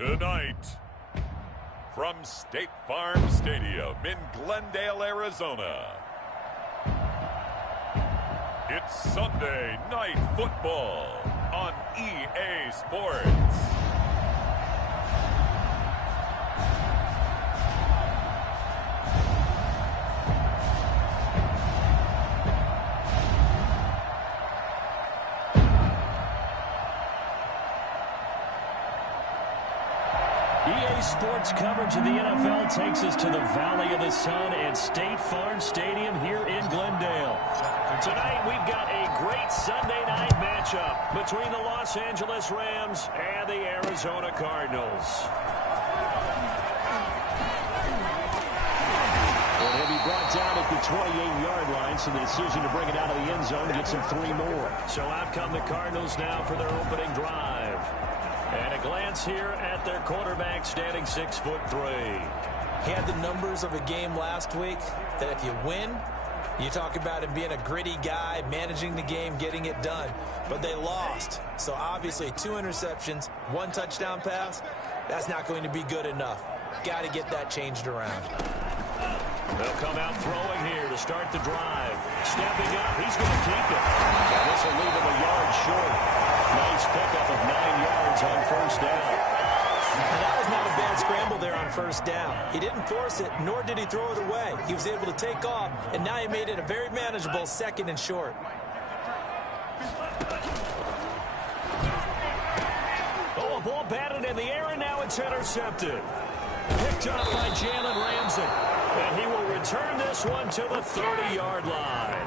Tonight, from State Farm Stadium in Glendale, Arizona, it's Sunday Night Football on EA Sports. EA Sports coverage of the NFL takes us to the Valley of the Sun at State Farm Stadium here in Glendale. Tonight we've got a great Sunday night matchup between the Los Angeles Rams and the Arizona Cardinals. And he'll be brought down at the 28-yard line, so the decision to bring it out of the end zone gets him 3 more. So out come the Cardinals now for their opening drive. And a glance here at their quarterback standing 6'3". He had the numbers of a game last week that if you win, you talk about him being a gritty guy, managing the game, getting it done. But they lost. So obviously 2 interceptions, 1 touchdown pass, that's not going to be good enough. Got to get that changed around. They'll come out throwing here to start the drive. Stepping up, he's going to keep it. And this will leave him a yard short. Nice pickup of 9 yards on first down. And that was not a bad scramble there on first down. He didn't force it, nor did he throw it away. He was able to take off, and now he made it a very manageable 2nd and short. Oh, a ball batted in the air, and now it's intercepted. Picked up by Jalen Ramsey. And he will return this one to the 30-yard line.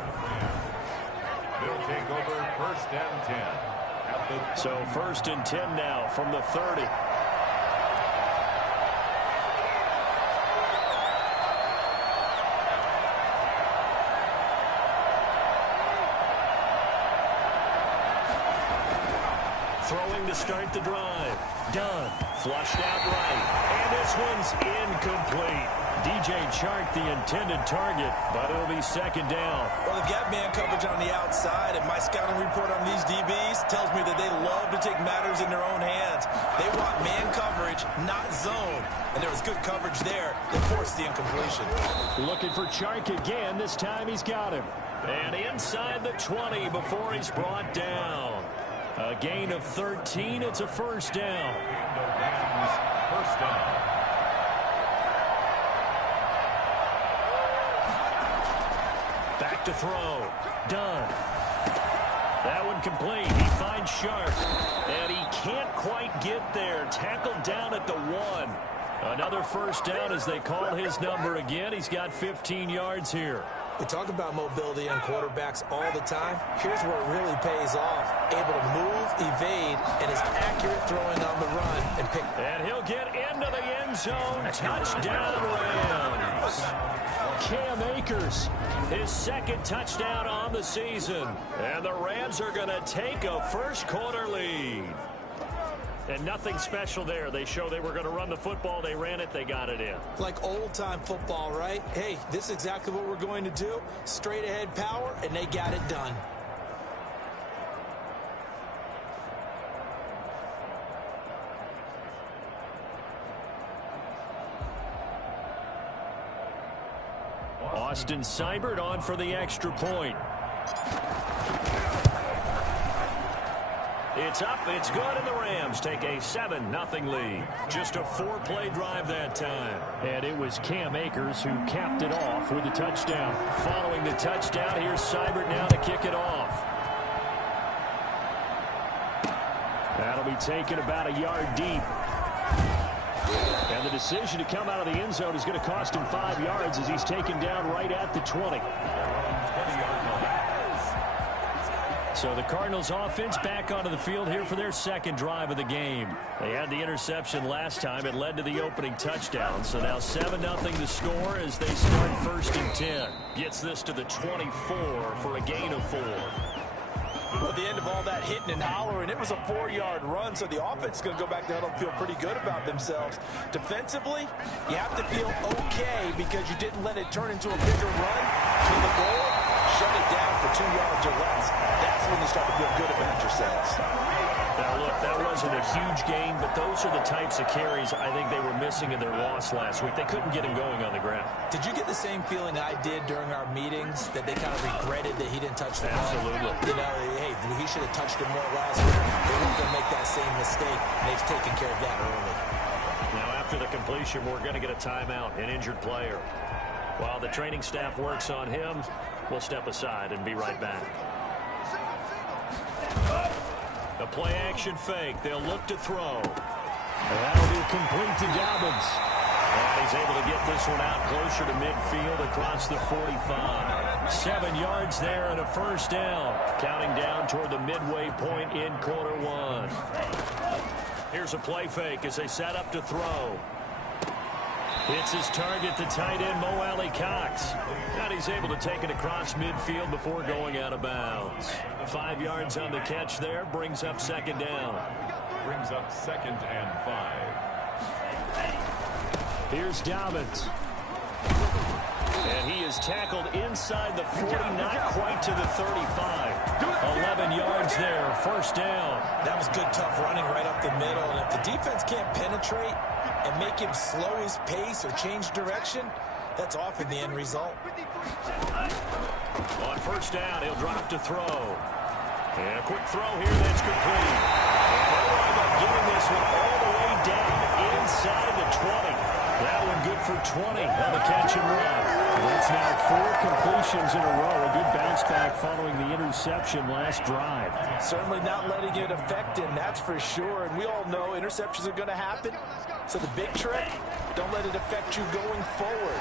They'll take over 1st and 10. So 1st and 10 now from the 30. Throwing to start the drive. Done. Flushed out right. And this one's incomplete. DJ Chark, the intended target, but it'll be 2nd down. Well, they've got man coverage on the outside, and my scouting report on these DBs tells me that they love to take matters in their own hands. They want man coverage, not zone. And there was good coverage there that forced the incompletion. Looking for Chark again. This time he's got him. And inside the 20 before he's brought down. A gain of 13. It's a 1st down. First down. Back to throw. Done. That one complete. He finds Sharp. And he can't quite get there. Tackled down at the 1. Another 1st down as they call his number again. He's got 15 yards here. We talk about mobility on quarterbacks all the time. Here's where it really pays off. Able to move, evade, and is accurate throwing on the run and pick. And he'll get into the end zone. Touchdown, Rams. Cam Akers, his 2nd touchdown on the season. And the Rams are going to take a first-quarter lead. And nothing special there. They show they were going to run the football. They ran it. They got it in. Like old-time football, right? Hey, this is exactly what we're going to do. Straight-ahead power, and they got it done. Austin Seibert on for the extra point. It's up, it's good, and the Rams take a 7-0 lead. Just a 4-play drive that time. And it was Cam Akers who capped it off with a touchdown. Following the touchdown, here's Seibert now to kick it off. That'll be taken about a yard deep. And the decision to come out of the end zone is going to cost him 5 yards as he's taken down right at the 20. So the Cardinals offense back onto the field here for their 2nd drive of the game. They had the interception last time. It led to the opening touchdown. So now 7-0 to score as they start 1st and 10. Gets this to the 24 for a gain of 4. Well, at the end of all that hitting and hollering, it was a 4-yard run, so the offense is going to go back to huddle and feel pretty good about themselves. Defensively, you have to feel okay because you didn't let it turn into a bigger run to the goal. Shut it down for 2 yards or less. That's when you start to feel good about yourselves. Now, look, that wasn't a huge gain, but those are the types of carries I think they were missing in their loss last week. They couldn't get him going on the ground. Did you get the same feeling I did during our meetings, that they kind of regretted that he didn't touch the ball? Absolutely. You know, hey, he should have touched it more last week. They weren't going to make that same mistake, and they've taken care of that early. Now, after the completion, we're going to get a timeout, an injured player. While the training staff works on him, we'll step aside and be right back. A play-action fake. They'll look to throw. That'll be complete to Dobbins. And he's able to get this one out closer to midfield across the 45. 7 yards there and a first down. Counting down toward the midway point in quarter one. Here's a play fake as they set up to throw. It's his target, the tight end, Mo Alley-Cox. And he's able to take it across midfield before going out of bounds. 5 yards on the catch there, brings up second down. Brings up 2nd and 5. Here's Dobbins. And he is tackled inside the 40, not quite to the 35. 11 yards there, first down. That was good, tough running right up the middle. And if the defense can't penetrate and make him slow his pace or change direction, that's often the end result. On first down, he'll drop to throw. And a quick throw here that's complete. And they'll end up getting this one all the way down inside the 20. That one good for 20 on the catch and run. That's now 4 completions in a row. A good bounce back following the interception last drive. Certainly not letting it affect him, that's for sure. And we all know interceptions are going to happen. So the big trick, don't let it affect you going forward.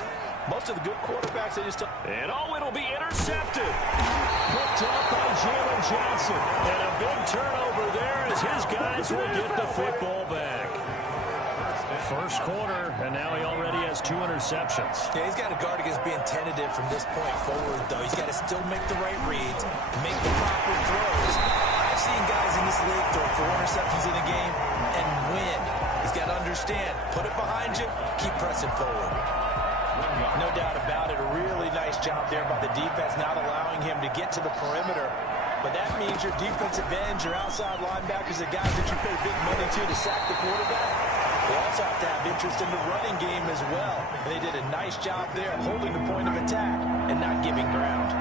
Most of the good quarterbacks, they just... And it'll be intercepted. Picked up by Jalen Johnson. And a big turnover there as his guys will get the football back. First quarter, and now he already has 2 interceptions. Yeah, he's got to guard against being tentative from this point forward, though. He's got to still make the right reads, make the proper throws. I've seen guys in this league throw 4 interceptions in a game and win. He's got to understand, put it behind you, keep pressing forward. No doubt about it, a really nice job there by the defense, not allowing him to get to the perimeter. But that means your defensive ends, your outside linebackers, the guys that you pay big money to sack the quarterback, they also have to have interest in the running game as well. And they did a nice job there holding the point of attack and not giving ground.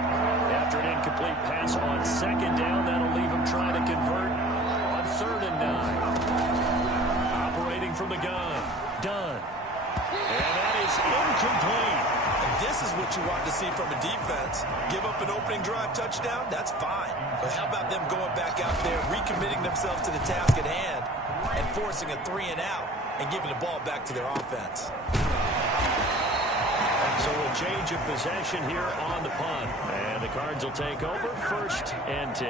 After an incomplete pass on second down, that'll leave him trying to convert on 3rd and 9. Operating from the gun. Done. And that is incomplete. And this is what you want to see from a defense. Give up an opening drive touchdown, that's fine. But how about them going back out there, recommitting themselves to the task at hand, and forcing a 3 and out, and giving the ball back to their offense. So a change of possession here on the punt. And the Cards will take over 1st and 10.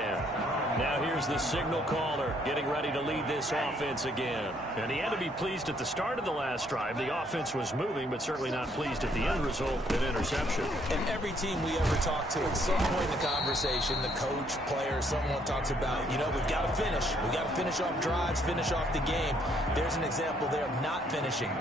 Now here's the signal caller getting ready to lead this offense again. And he had to be pleased at the start of the last drive. The offense was moving, but certainly not pleased at the end result, an interception. And every team we ever talk to, at some point in the conversation, the coach, player, someone talks about, you know, we've got to finish. We've got to finish off drives, finish off the game. There's an example there of not finishing.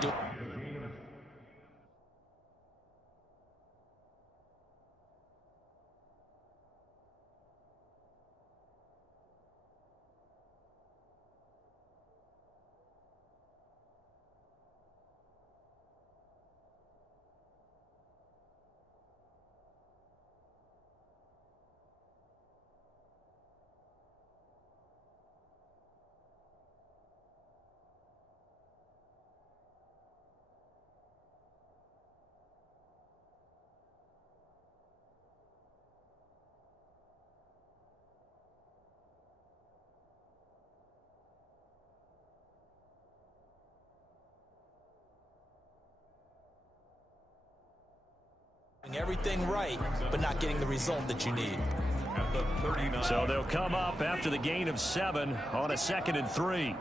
Everything right, but not getting the result that you need. At the 39. So they'll come up after the gain of 7 on a 2nd and 3.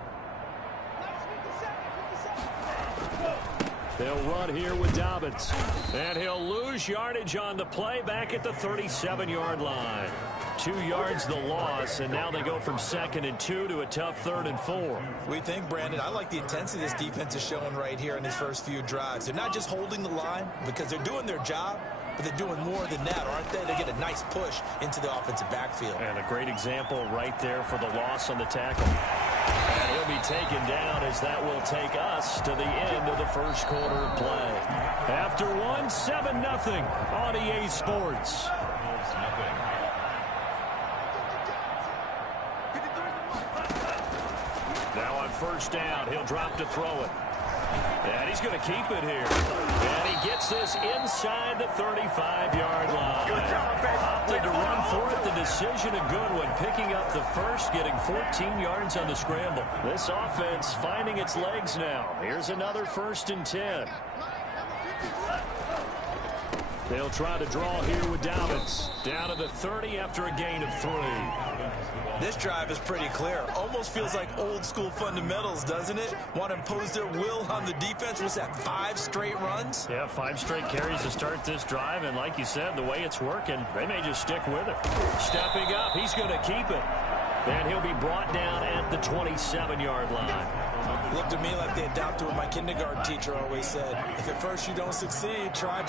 They'll run here with Dobbins. And he'll lose yardage on the play back at the 37-yard line. 2 yards the loss, and now they go from 2nd and 2 to a tough 3rd and 4. We think, Brandon, I like the intensity this defense is showing right here in these first few drives. They're not just holding the line because they're doing their job, but they're doing more than that, aren't they? They get a nice push into the offensive backfield. And a great example right there for the loss on the tackle. And he'll be taken down as that will take us to the end of the first quarter of play. After one, 7-0 on EA Sports. Now on first down, he'll drop to throw it. And he's going to keep it here. And he gets this inside the 35-yard line. Opted to run for it. The decision a good one. Picking up the first, getting 14 yards on the scramble. This offense finding its legs now. Here's another 1st and 10. They'll try to draw here with Dobbins. Down to the 30 after a gain of 3. This drive is pretty clear. Almost feels like old school fundamentals, doesn't it? Want to impose their will on the defense. Was that 5 straight runs? Yeah, 5 straight carries to start this drive. And like you said, the way it's working, they may just stick with it. Stepping up, he's going to keep it. And he'll be brought down at the 27-yard line. Looked to me like they adopted what my kindergarten teacher always said. If at first you don't succeed, try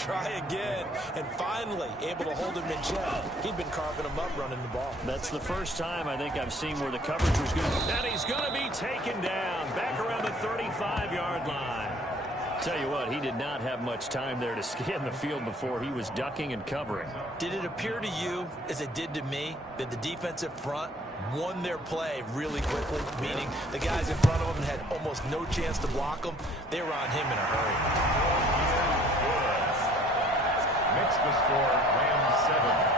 again. And finally, able to hold him in check. He'd been carving him up running the ball. That's the first time I think I've seen where the coverage was good. And he's going to be taken down back around the 35-yard line. Tell you what, he did not have much time there to scan the field before he was ducking and covering. Did it appear to you, as it did to me, that the defensive front won their play really quickly, meaning the guys in front of them had almost no chance to block them? They were on him in a hurry. Makes the score Rams 7.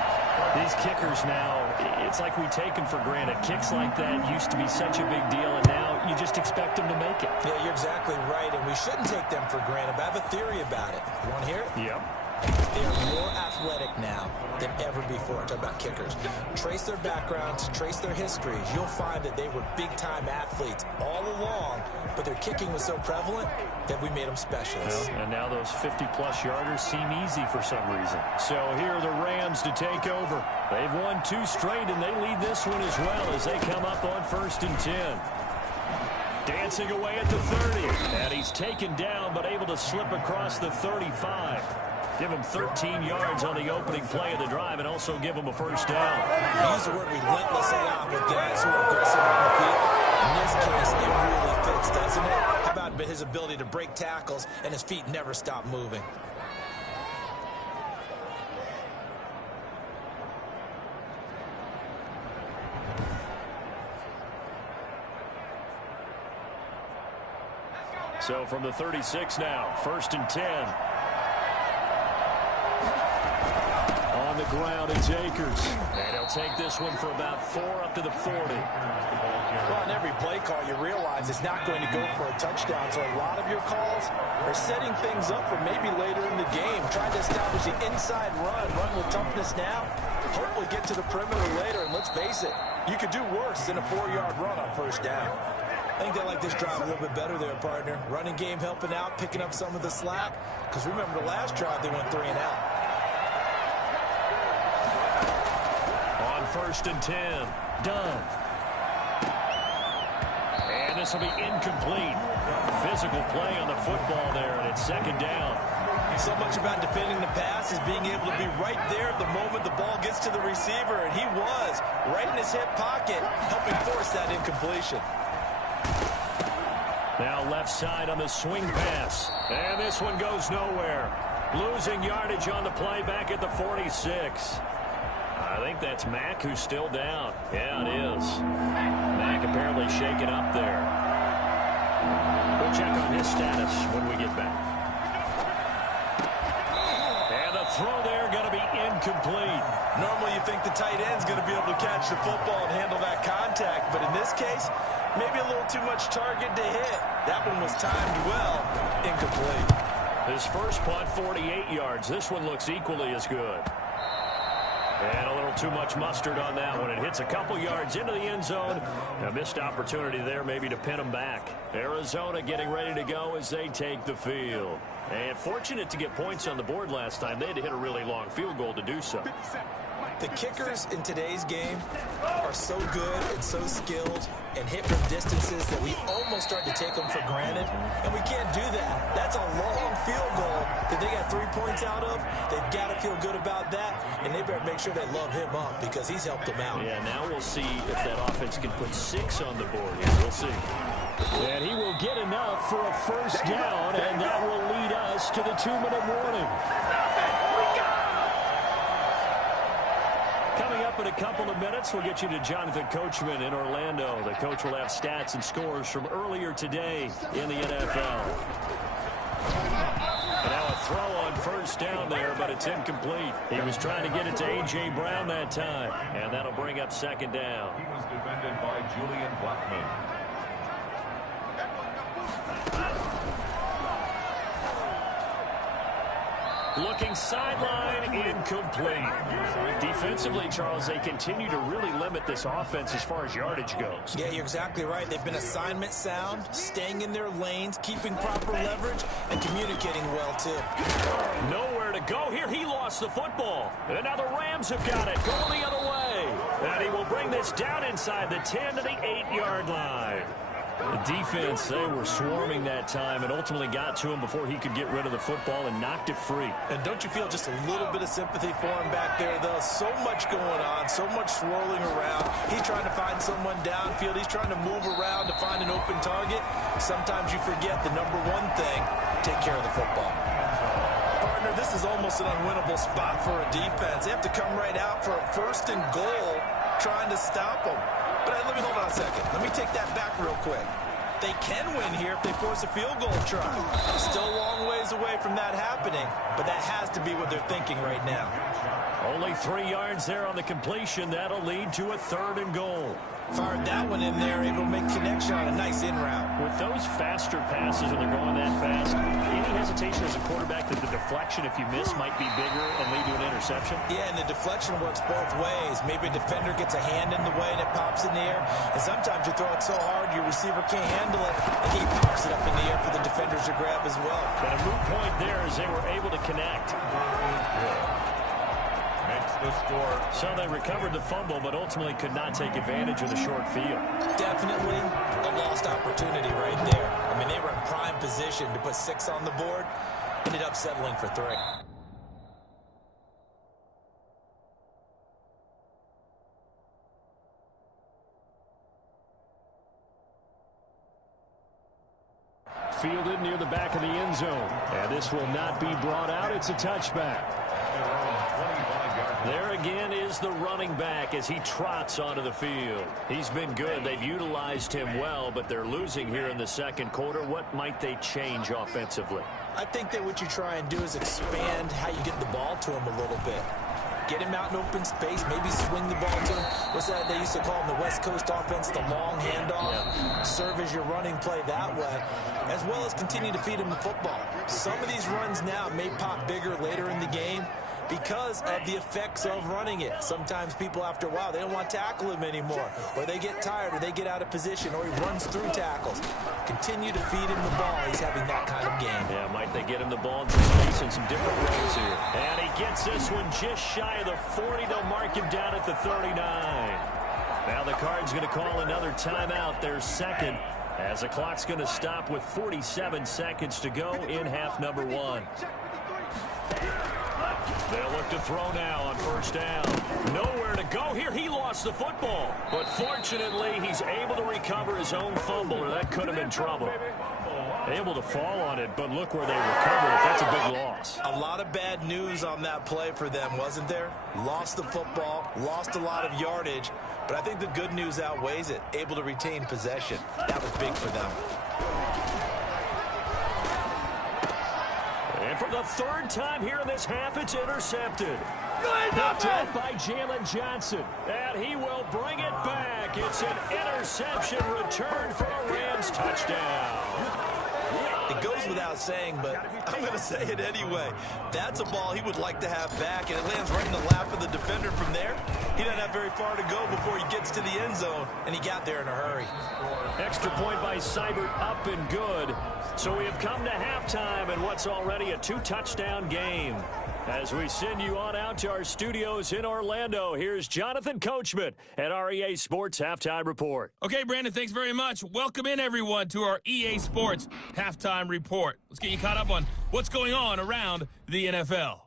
These kickers now, it's like we take them for granted. Kicks like that used to be such a big deal, and now you just expect them to make it. Yeah, you're exactly right, and we shouldn't take them for granted, but I have a theory about it. You want to hear it? Yep. They are more athletic now than ever before. I'm talking about kickers. Trace their backgrounds, trace their histories. You'll find that they were big-time athletes all along, but their kicking was so prevalent that we made them specialists. Well, and now those 50-plus yarders seem easy for some reason. So here are the Rams to take over. They've won 2 straight, and they lead this one as well as they come up on 1st and 10. Dancing away at the 30. And he's taken down, but able to slip across the 35. Give him 13 yards on the opening play of the drive and also give him a first down. We use the word relentless a lot with guys who are aggressive on the field. In this case, it really fits, doesn't it? How about his ability to break tackles and his feet never stop moving? So from the 36 now, 1st and 10. On the ground, it's Akers. And he'll take this one for about 4 up to the 40. Well, on every play call, you realize it's not going to go for a touchdown. So a lot of your calls are setting things up for maybe later in the game. Trying to establish the inside run with toughness now. Hopefully get to the perimeter later. And let's face it, you could do worse than a 4-yard run on first down. I think they like this drive a little bit better there, partner. Running game helping out, picking up some of the slack. Because remember the last drive, they went 3 and out. On 1st and 10, done. And this will be incomplete. Physical play on the football there, and it's 2nd down. So much about defending the pass is being able to be right there at the moment the ball gets to the receiver, and he was right in his hip pocket, helping force that incompletion. Now left side on the swing pass. And this one goes nowhere. Losing yardage on the play back at the 46. I think that's Mack who's still down. Yeah, it is. Mack apparently shaken up there. We'll check on his status when we get back. And the throw there going to be incomplete. Normally you think the tight end's going to be able to catch the football and handle that contact, but in this case, maybe a little too much target to hit. That one was timed well. Incomplete. His first punt, 48 yards. This one looks equally as good. And a little too much mustard on that one. It hits a couple yards into the end zone. A missed opportunity there maybe to pin them back. Arizona getting ready to go as they take the field. And fortunate to get points on the board last time. They had to hit a really long field goal to do so. The kickers in today's game are so good and so skilled and hit from distances that we almost start to take them for granted, and we can't do that. That's a long field goal that they got 3 points out of. They've got to feel good about that, and they better make sure they love him up because he's helped them out. Yeah, now we'll see if that offense can put 6 on the board. We'll see. And he will get enough for a first down, and that will lead us to the 2-minute warning. Coming up in a couple of minutes, we'll get you to Jonathan Coachman in Orlando. The coach will have stats and scores from earlier today in the NFL. And now a throw on first down there, but it's incomplete. He was trying to get it to A.J. Brown that time, and that'll bring up second down. He was defended by Julian Blackman. Looking sideline, incomplete. Defensively, Charles, they continue to really limit this offense as far as yardage goes. Yeah, you're exactly right. They've been assignment sound, staying in their lanes, keeping proper leverage, and communicating well, too. Nowhere to go here. He lost the football. And now the Rams have got it, going the other way. And he will bring this down inside the 10 to the 8-yard line. The defense, they were swarming that time and ultimately got to him before he could get rid of the football and knocked it free. And don't you feel just a little bit of sympathy for him back there, though? So much going on, so much swirling around. He's trying to find someone downfield. He's trying to move around to find an open target. Sometimes you forget the number one thing, take care of the football. Partner, this is almost an unwinnable spot for a defense. They have to come right out for a 1st and goal trying to stop them. But let me hold on a second. Let me take that back real quick. They can win here if they force a field goal try. Still a long ways away from that happening, but that has to be what they're thinking right now. Only 3 yards there on the completion. That'll lead to a 3rd and goal. Fired that one in there, able to make connection on a nice in route. With those faster passes when they're going that fast, any hesitation as a quarterback that the deflection, if you miss, might be bigger and lead to an interception? Yeah, and the deflection works both ways. Maybe a defender gets a hand in the way and it pops in the air. And sometimes you throw it so hard your receiver can't handle it, and he pops it up in the air for the defenders to grab as well. But a moot point there as they were able to connect. The score. So they recovered the fumble, but ultimately could not take advantage of the short field. Definitely a lost opportunity right there. I mean, they were in prime position to put 6 on the board. Ended up settling for 3. Fielded near the back of the end zone. And this will not be brought out. It's a touchback. There again is the running back as he trots onto the field. He's been good. They've utilized him well, but they're losing here in the second quarter. What might they change offensively? I think that what you try and do is expand how you get the ball to him a little bit. Get him out in open space, maybe swing the ball to him. What's that they used to call in the West Coast offense, the long handoff? Yeah. Serve as your running play that way, as well as continue to feed him the football. Some of these runs now may pop bigger later in the game because of the effects of running it. Sometimes people, after a while, they don't want to tackle him anymore, or they get tired, or they get out of position, or he runs through tackles. Continue to feed him the ball. He's having that kind of game. Yeah, might they get him the ball in some space in some different ways here. And he gets this one just shy of the 40. They'll mark him down at the 39. Now the Cards going to call another timeout, their second, as the clock's going to stop with 47 seconds to go in half number 1. They'll look to throw now on first down. Nowhere to go here. He lost the football. But fortunately, he's able to recover his own fumble, or that could have been trouble. Able to fall on it, but look where they recovered it. That's a big loss. A lot of bad news on that play for them, wasn't there? Lost the football, lost a lot of yardage, but I think the good news outweighs it. Able to retain possession. That was big for them. And for the 3rd time here in this half, it's intercepted. Knocked out by Jalen Johnson. And he will bring it back. It's an interception return for a Rams touchdown. It goes without saying, but I'm going to say it anyway. That's a ball he would like to have back, and it lands right in the lap of the defender from there. He doesn't have very far to go before he gets to the end zone, and he got there in a hurry. Extra point by Seibert, up and good. So we have come to halftime in what's already a 2-touchdown game. As we send you on out to our studios in Orlando, here's Jonathan Coachman at our EA Sports Halftime Report. Okay, Brandon, thanks very much. Welcome in, everyone, to our EA Sports Halftime Report. Let's get you caught up on what's going on around the NFL.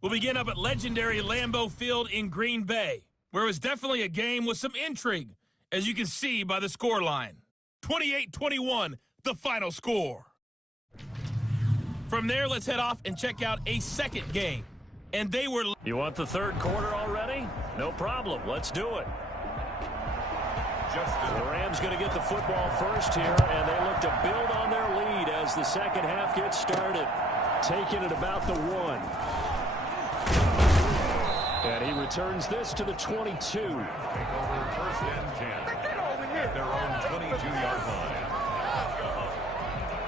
We'll begin up at legendary Lambeau Field in Green Bay, where it was definitely a game with some intrigue, as you can see by the scoreline. 28-21, the final score. From there, let's head off and check out a second game. And they were... You want the third quarter already? No problem. Let's do it. The Rams going to get the football first here, and they look to build on their lead as the second half gets started. Taking it about the 1. And he returns this to the 22. Take over first and 10 at their own 22-yard line.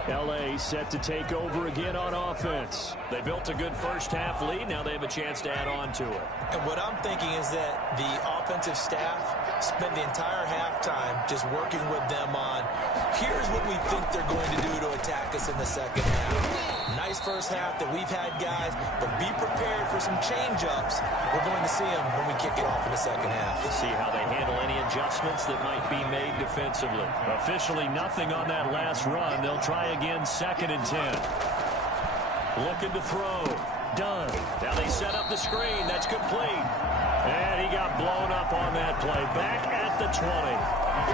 L.A. set to take over again on offense. They built a good first half lead. Now they have a chance to add on to it. And what I'm thinking is that the offensive staff spent the entire halftime just working with them on, here's what we think they're going to do to attack us in the second half. Nice first half that we've had, guys, but be prepared for some change-ups. We're going to see them when we kick it off in the second half. We'll see how they handle any adjustments that might be made defensively. Officially nothing on that last run. They'll try again, 2nd and 10. Looking to throw. Done. Now they set up the screen. That's complete. And he got blown up on that play. Back at the 20.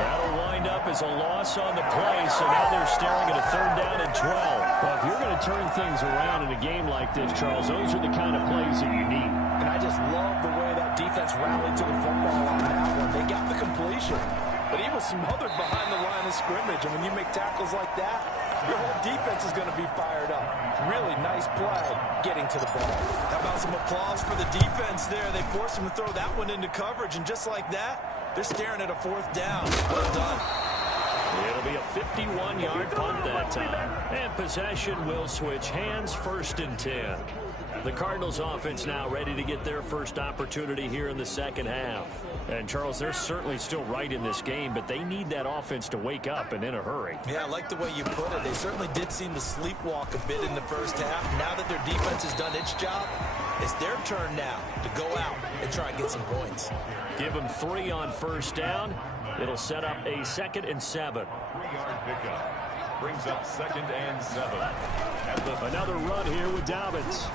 That'll wind up as a loss on the play, so now they're staring at a 3rd down and 12. Well, if you're going to turn things around in a game like this, Charles, those are the kind of plays that you need. And I just love the way that defense rallied to the football on that one. They got the completion, but he was smothered behind the line of scrimmage. And when you make tackles like that, your whole defense is going to be fired up. Really nice play getting to the ball. How about some applause for the defense there? They forced him to throw that one into coverage, and just like that, they're staring at a 4th down. Well done. It'll be a 51-yard punt that time. And possession will switch hands, 1st and 10. The Cardinals offense now ready to get their first opportunity here in the second half. And, Charles, they're certainly still right in this game, but they need that offense to wake up and in a hurry. Yeah, I like the way you put it. They certainly did seem to sleepwalk a bit in the first half. Now that their defense has done its job, it's their turn now to go out and try and get some points. Give them 3 on 1st down. It'll set up a 2nd and 7. 3-yard pickup. Brings up 2nd and 7. Another run here with Dobbins.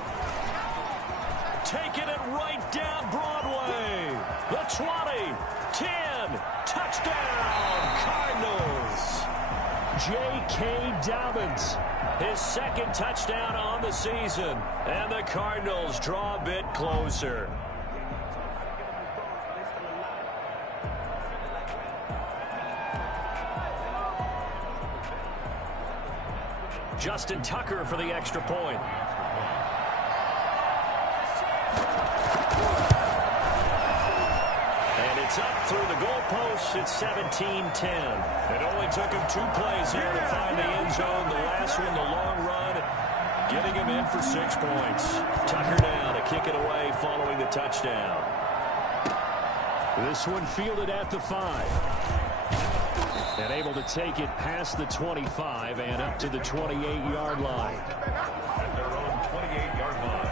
Taking it right down Broadway. The 20, 10, touchdown, Cardinals. J.K. Dobbins, his 2nd touchdown on the season. And the Cardinals draw a bit closer. Justin Tucker for the extra point. And it's up through the goalposts. It's 17-10. It only took him 2 plays here to find the end zone. The last one, the long run, getting him in for 6 points. Tucker now to kick it away following the touchdown. This one fielded at the 5. And able to take it past the 25 and up to the 28-yard line. At their own 28-yard line.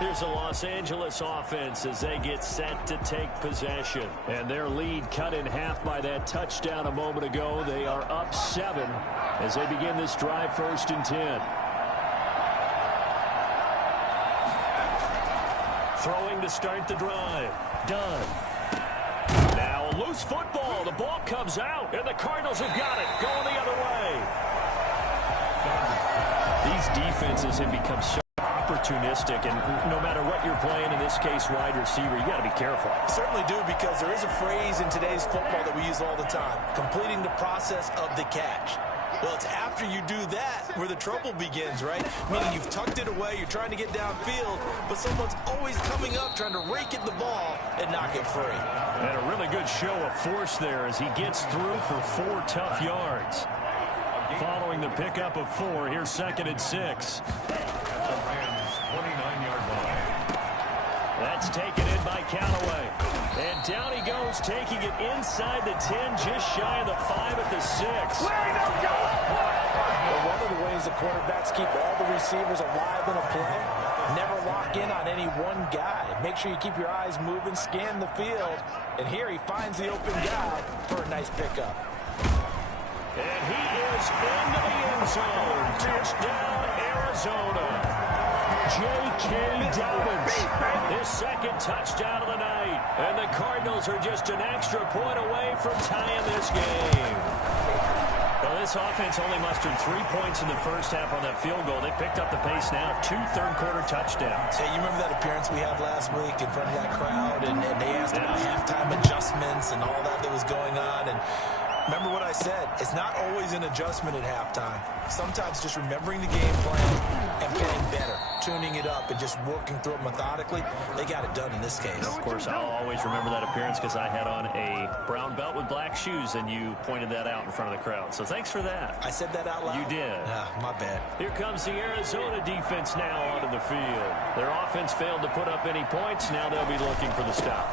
Here's the Los Angeles offense as they get set to take possession. And their lead cut in half by that touchdown a moment ago. They are up 7 as they begin this drive, 1st and 10. Throwing to start the drive. Done. Now a loose football. The ball comes out, and the Cardinals have got it. Going the other way. These defenses have become so opportunistic, and no matter what you're playing, in this case wide receiver, you got to be careful. Certainly do, because there is a phrase in today's football that we use all the time: completing the process of the catch. Well, it's after you do that where the trouble begins, right? Meaning you've tucked it away, you're trying to get downfield, but someone's always coming up trying to rake at the ball and knock it free. And a really good show of force there as he gets through for 4 tough yards. Following the pickup of 4, here's 2nd and 6. At the Rams' 29-yard line. That's taken in by Callaway. And down he goes, taking it inside the 10, just shy of the 5 at the 6. Well, one of the ways the quarterbacks keep all the receivers alive in a play Never lock in on any one guy. Make sure you keep your eyes moving, scan the field. And here he finds the open guy for a nice pickup. And he is into the end zone. Touchdown, Arizona. J.K. Dobbins, his second touchdown of the night. And the Cardinals are just an extra point away from tying this game. Well, this offense only mustered 3 points in the first half on that field goal. They picked up the pace now of 2 third-quarter touchdowns. Hey, you remember that appearance we had last week in front of that crowd? And they asked about halftime adjustments and all that was going on. And remember what I said. It's not always an adjustment at halftime. Sometimes just remembering the game plan and playing better, tuning it up and just working through it methodically. They got it done in this case. Of course, I'll always remember that appearance because I had on a brown belt with black shoes, and you pointed that out in front of the crowd. So thanks for that. I said that out loud? You did. My bad. Here comes the Arizona defense now onto the field. Their offense failed to put up any points. Now they'll be looking for the stop.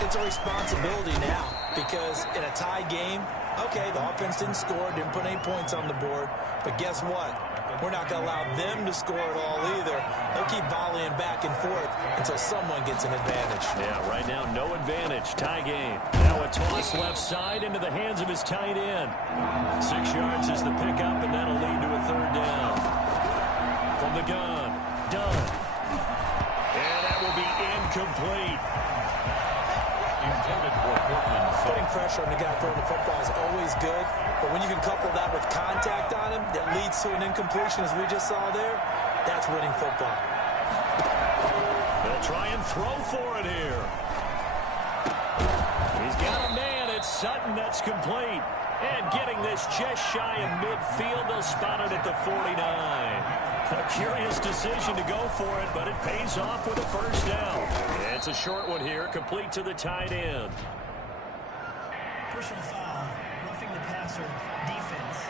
It's a responsibility now because in a tie game, okay, the offense didn't score, didn't put any points on the board, but guess what? We're not going to allow them to score at all either. They'll keep volleying back and forth until someone gets an advantage. Yeah, right now, no advantage. Tie game. Now a toss left side into the hands of his tight end. 6 yards is the pickup, and that'll lead to a third down. From the gun, Dunn. And that will be incomplete. Intended for Portland. Putting pressure on the guy throwing the football is always good, but when you can couple that with contact on him that leads to an incompletion, as we just saw there, that's winning football. They'll try and throw for it here. He's got a man. It's Sutton. That's complete. And getting this just shy of midfield, they'll spot it at the 49. A curious decision to go for it, but it pays off with a first down. It's a short one here, complete to the tight end. Personal foul, roughing the passer, defense.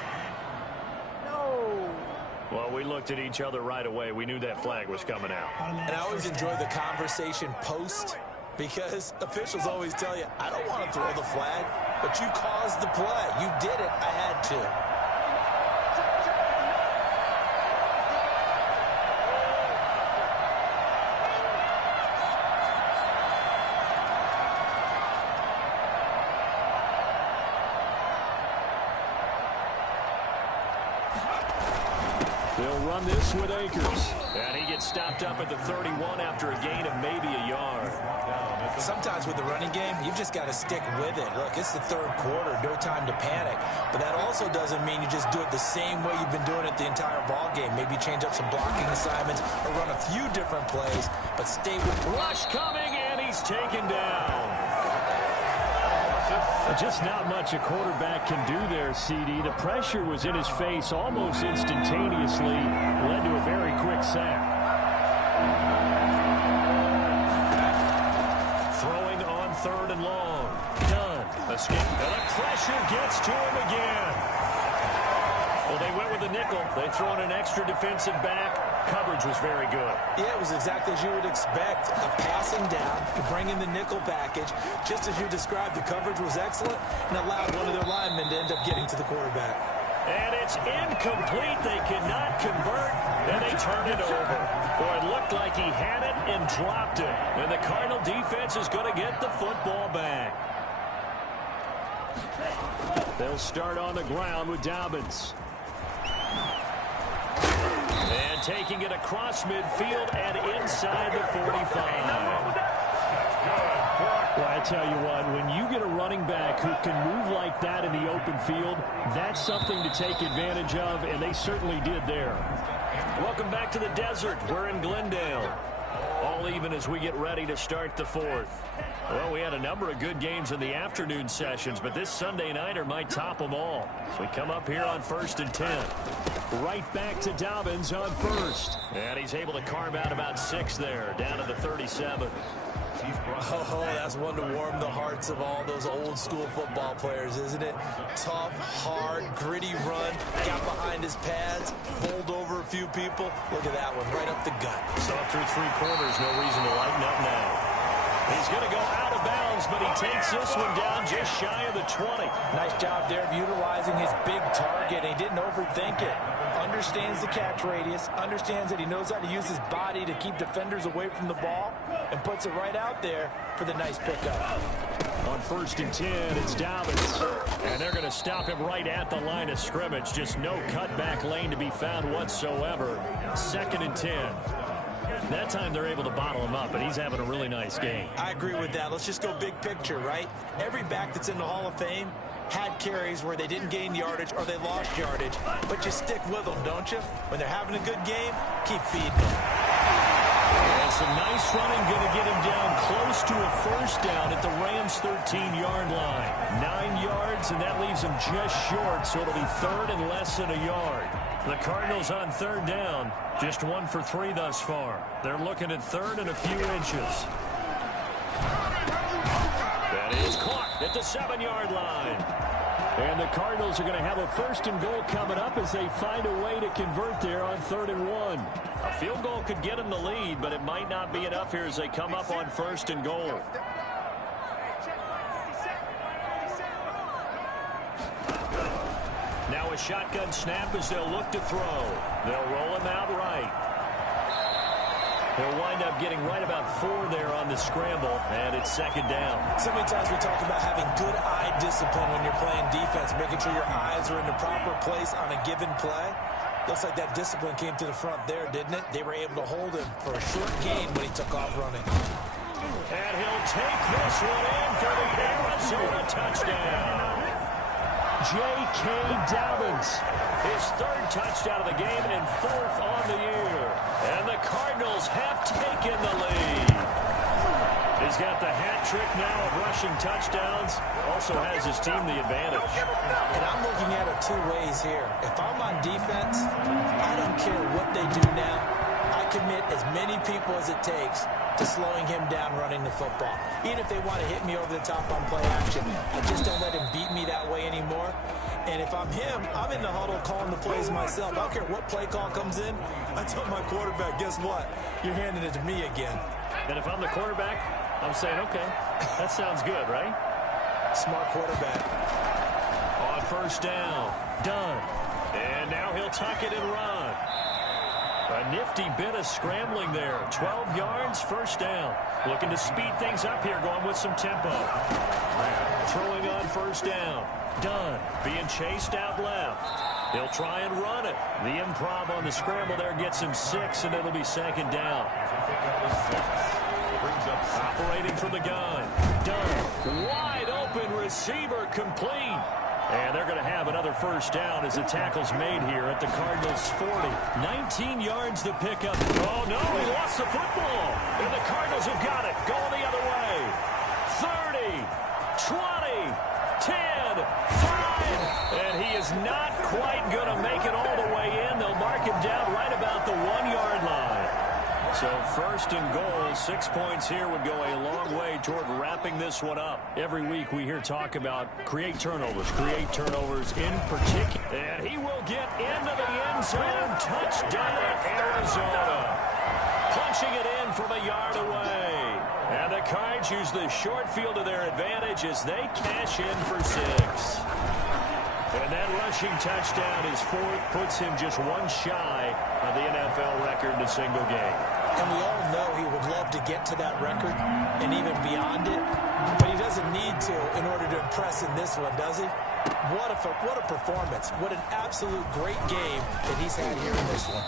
Well, we looked at each other right away. We knew that flag was coming out. And I always enjoy the conversation post because officials always tell you, I don't want to throw the flag, but you caused the play. You did it. I had to. They'll run this with Akers. And he gets stopped up at the 31 after a gain of maybe a yard. Sometimes with the running game, you've just got to stick with it. Look, it's the third quarter, no time to panic. But that also doesn't mean you just do it the same way you've been doing it the entire ball game. Maybe change up some blocking assignments or run a few different plays, but stay with Rush coming, and he's taken down. Just not much a quarterback can do there, CD. The pressure was in his face almost instantaneously, led to a very quick sack. Throwing on third and long. Dunn. Escape. And the pressure gets to him again. Well, they went with the nickel. They throw in an extra defensive back. Coverage was very good. Yeah, it was exactly as you would expect. A passing down, you bring in the nickel package. Just as you described, the coverage was excellent and allowed one of their linemen to end up getting to the quarterback. And it's incomplete. They cannot convert, and they turn it over. Boy, it looked like he had it and dropped it. And the Cardinal defense is going to get the football back. They'll start on the ground with Dobbins. And taking it across midfield and inside the 45. Well, I tell you what, when you get a running back who can move like that in the open field, that's something to take advantage of, and they certainly did there. Welcome back to the desert. We're in Glendale. All even as we get ready to start the fourth. Well, we had a number of good games in the afternoon sessions, but this Sunday nighter might top them all. So we come up here on 1st and 10. Right back to Dobbins on first. And he's able to carve out about 6 there, down to the 37. Oh, that's one to warm the hearts of all those old school football players, isn't it? Tough, hard, gritty run, got behind his pads, bowled over a few people. Look at that one, right up the gut. Saw through 3 quarters, no reason to lighten up now. He's going to go out of bounds, but he takes this one down just shy of the 20. Nice job there of utilizing his big target. He didn't overthink it. understands the catch radius, understands that he knows how to use his body to keep defenders away from the ball, and puts it right out there for the nice pickup. On 1st and 10, it's Dobbins. And they're going to stop him right at the line of scrimmage. Just no cutback lane to be found whatsoever. 2nd and 10. That time they're able to bottle him up, but he's having a really nice game. I agree with that. Let's just go big picture, right? Every back that's in the Hall of Fame had carries where they didn't gain yardage or they lost yardage, but you stick with them, don't you? When they're having a good game, keep feeding them. And some nice running, going to get him down close to a 1st down at the Rams' 13-yard line. 9 yards, and that leaves him just short, so it'll be 3rd and less than a yard. The Cardinals on 3rd down, just 1 for 3 thus far. They're looking at 3rd and a few inches. That is caught at the 7-yard line. And the Cardinals are going to have a 1st and goal coming up as they find a way to convert there on 3rd and 1. A field goal could get them the lead, but it might not be enough here as they come up on 1st and goal. Now a shotgun snap as they'll look to throw. They'll roll him out right. He'll wind up getting right about 4 there on the scramble, and it's 2nd down. So many times we talk about having good eye discipline when you're playing defense, making sure your eyes are in the proper place on a given play. Looks like that discipline came to the front there, didn't it? They were able to hold him for a short gain when he took off running. And he'll take this one in for the Arizona touchdown. J.K. Dobbins, his 3rd touchdown of the game and 4th on the year. And the Cardinals have taken the lead. He's got the hat trick now of rushing touchdowns. Also has his team the advantage. And I'm looking at it 2 ways here. If I'm on defense, I don't care what they do now. I commit as many people as it takes to slowing him down running the football. Even if they want to hit me over the top on play action, I just don't let him beat me that way anymore. And if I'm him, I'm in the huddle calling the plays myself. I don't care what play call comes in. I tell my quarterback, guess what? You're handing it to me again. And if I'm the quarterback, I'm saying, okay, that sounds good, right? Smart quarterback. On 1st down, done. And now he'll tuck it and run. A nifty bit of scrambling there. 12 yards, 1st down. Looking to speed things up here, going with some tempo. Throwing on 1st down. Done. Being chased out left. He'll try and run it. The improv on the scramble there gets him 6, and it'll be 2nd down. Operating from the gun. Done. Wide open receiver complete. And they're going to have another 1st down as the tackle's made here at the Cardinals' 40. 19 yards to pick up. Oh, no, he lost the football. And the Cardinals have got it. Going the other way. 30, 20, 10, 5. And he is not quite going to make it all the way in. They'll mark him down right about the 1-yard line. So 1st and goal, 6 points here would go a long way toward wrapping this one up. Every week we hear talk about create turnovers in particular. And he will get into the end zone. Touchdown, Arizona. Punching it in from a yard away. And the Cards use the short field to their advantage as they cash in for 6. And that rushing touchdown, his 4th, puts him just 1 shy of the NFL record in a single game. And we all know he would love to get to that record and even beyond it, but he doesn't need to in order to impress in this one, does he? What a performance. What an absolute great game that he's had here in this one.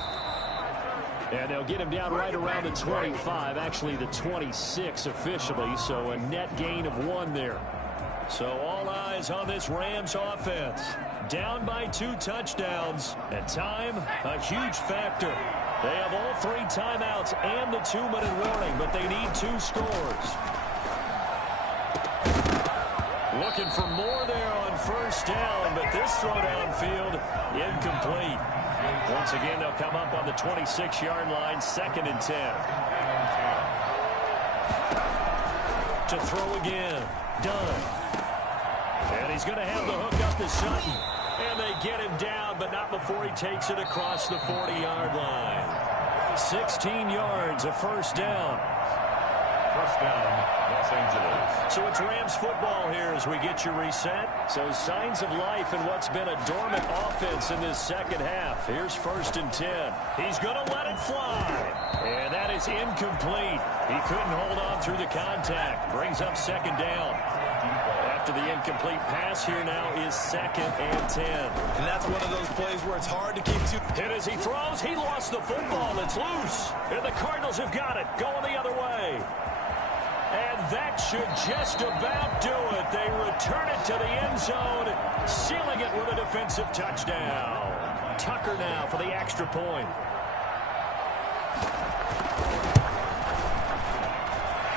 And they'll get him down right around the 25, actually the 26 officially, so a net gain of 1 there. So all eyes on this Rams offense. Down by 2 touchdowns, and time a huge factor. They have all 3 timeouts and the 2-minute warning, but they need 2 scores. Looking for more there on 1st down, but this throw downfield incomplete. Once again, they'll come up on the 26-yard line, 2nd and 10. To throw again. Done. And he's going to have the hook up to Sutton. And they get him down, but not before he takes it across the 40-yard line. 16 yards, a 1st down. First down, Los Angeles. So it's Rams football here as we get you reset. So signs of life in what's been a dormant offense in this second half. Here's 1st and 10. He's going to let it fly. And that is incomplete. He couldn't hold on through the contact. Brings up 2nd down. After the incomplete pass, here now is 2nd and 10. And that's one of those plays where it's hard to keep two. Hit as he throws. He lost the football. It's loose. And the Cardinals have got it. Going the other way. And that should just about do it. They return it to the end zone, sealing it with a defensive touchdown. Tucker now for the extra point.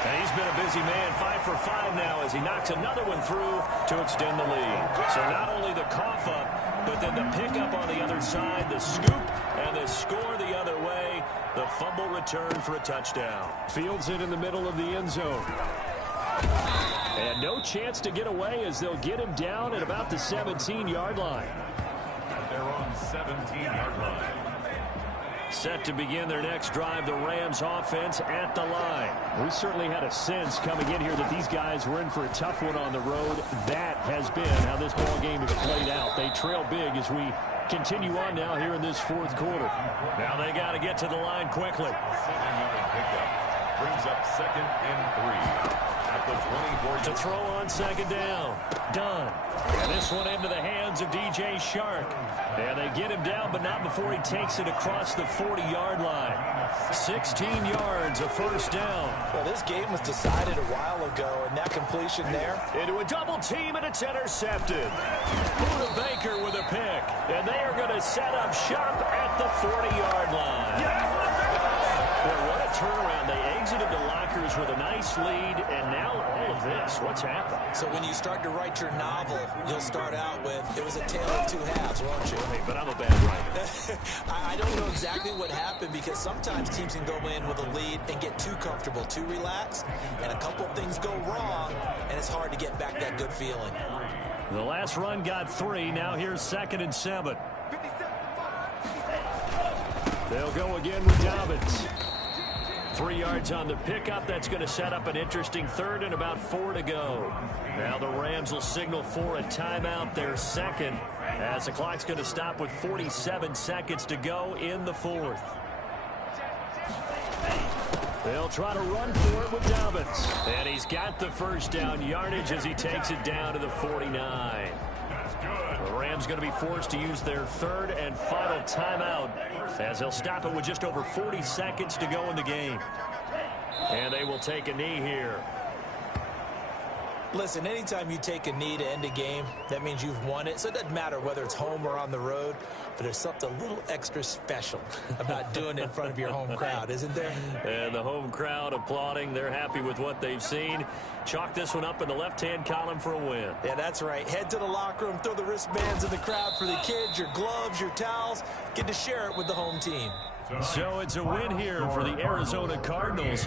And he's been a busy man, 5 for 5 now as he knocks another one through to extend the lead. So not only the cough up, but then the pickup on the other side, the scoop, and the score the other way. The fumble return for a touchdown. Fields it in the middle of the end zone. And no chance to get away as they'll get him down at about the 17-yard line. They're on 17-yard line. Set to begin their next drive, the Rams offense at the line. We certainly had a sense coming in here that these guys were in for a tough one on the road. That has been how this ball game has played out. They trail big as we continue on now here in this 4th quarter. Now they got to get to the line quickly. 7-yard pickup. Brings up 2nd and 3. At the 24. To throw on 2nd down. Done. And this one into the hands of DJ Chark. And they get him down, but not before he takes it across the 40-yard line. 16 yards, a 1st down. Well, this game was decided a while ago, and that completion there. Into a double team, and it's intercepted. Buda Baker with a pick. And they are going to set up shop at the 40-yard line. Boy, what a turnaround. They exited the lockers with a nice lead, and now all of this. What's happened? So when you start to write your novel, you'll start out with, it was a tale of 2 halves, won't you? But I'm a bad writer. I don't know exactly what happened because sometimes teams can go in with a lead and get too comfortable, too relaxed, and a couple things go wrong, and it's hard to get back that good feeling. The last run got 3. Now here's 2nd and 7. They'll go again with Dobbins. 3 yards on the pickup. That's going to set up an interesting 3rd and about 4 to go. Now the Rams will signal for a timeout, their 2nd, as the clock's going to stop with 47 seconds to go in the 4th. They'll try to run for it with Dobbins. And he's got the 1st down yardage as he takes it down to the 49. The Rams going to be forced to use their 3rd and final timeout as they'll stop it with just over 40 seconds to go in the game. And they will take a knee here. Listen, anytime you take a knee to end a game, that means you've won it. So it doesn't matter whether it's home or on the road, but there's something a little extra special about doing it in front of your home crowd, isn't there? And the home crowd applauding. They're happy with what they've seen. Chalk this one up in the left-hand column for a win. Yeah, that's right. Head to the locker room, throw the wristbands in the crowd for the kids, your gloves, your towels. Get to share it with the home team. So it's a win here for the Arizona Cardinals.